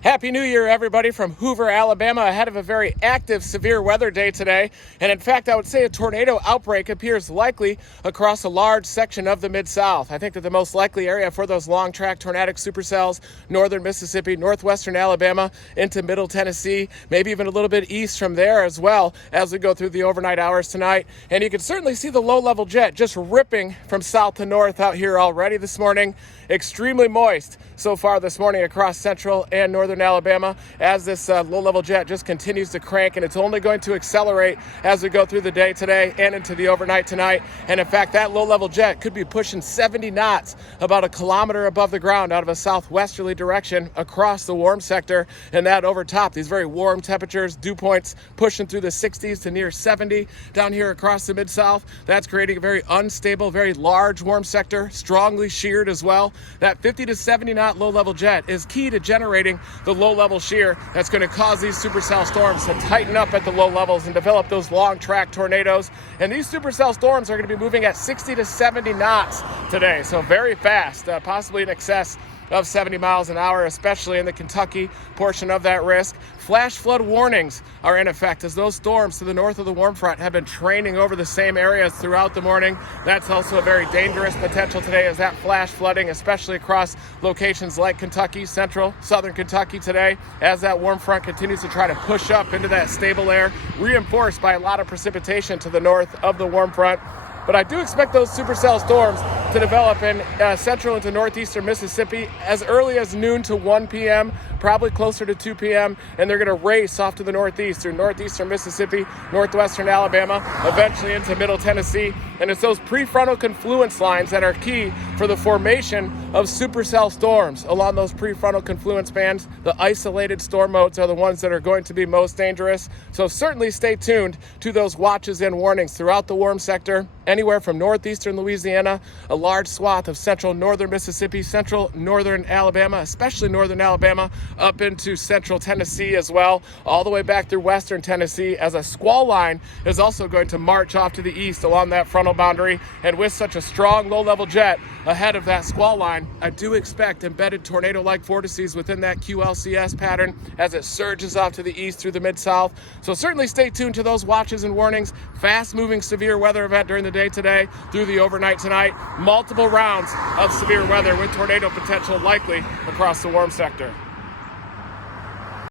Happy New Year, everybody, from Hoover, Alabama, ahead of a very active severe weather day today. And in fact, I would say a tornado outbreak appears likely across a large section of the Mid-South. I think that the most likely area for those long-track tornadic supercells, northern Mississippi, northwestern Alabama, into middle Tennessee, maybe even a little bit east from there as well as we go through the overnight hours tonight. And you can certainly see the low-level jet just ripping from south to north out here already this morning. Extremely moist so far this morning across central and northern Alabama as this low-level jet just continues to crank, and it's only going to accelerate as we go through the day today and into the overnight tonight. And in fact, that low-level jet could be pushing 70 knots about a kilometer above the ground out of a southwesterly direction across the warm sector, and that over top these very warm temperatures, dew points pushing through the 60s to near 70 down here across the Mid-South. That's creating a very unstable, very large warm sector, strongly sheared as well. That 50 to 70 knot low-level jet is key to generating the low-level shear that's going to cause these supercell storms to tighten up at the low levels and develop those long-track tornadoes. And these supercell storms are going to be moving at 60 to 70 knots today, so very fast, possibly in excess of 70 miles an hour, especially in the Kentucky portion of that risk. Flash flood warnings are in effect as those storms to the north of the warm front have been training over the same areas throughout the morning. That's also a very dangerous potential today, as that flash flooding, especially across locations like Kentucky, central, southern Kentucky today, as that warm front continues to try to push up into that stable air, reinforced by a lot of precipitation to the north of the warm front. But I do expect those supercell storms to develop in central into northeastern Mississippi as early as noon to 1 p.m., probably closer to 2 p.m., and they're going to race off to the northeast through northeastern Mississippi, northwestern Alabama, eventually into middle Tennessee. And it's those prefrontal confluence lines that are key for the formation of supercell storms. Along those prefrontal confluence bands, the isolated storm modes are the ones that are going to be most dangerous. So certainly stay tuned to those watches and warnings throughout the warm sector, anywhere from northeastern Louisiana, a large swath of central northern Mississippi, central northern Alabama, especially northern Alabama, up into central Tennessee as well, all the way back through western Tennessee, as a squall line is also going to march off to the east along that frontal boundary. And with such a strong low-level jet ahead of that squall line, I do expect embedded tornado-like vortices within that QLCS pattern as it surges off to the east through the Mid-South. So certainly stay tuned to those watches and warnings. Fast-moving severe weather event during the day today through the overnight tonight. Multiple rounds of severe weather with tornado potential likely across the warm sector.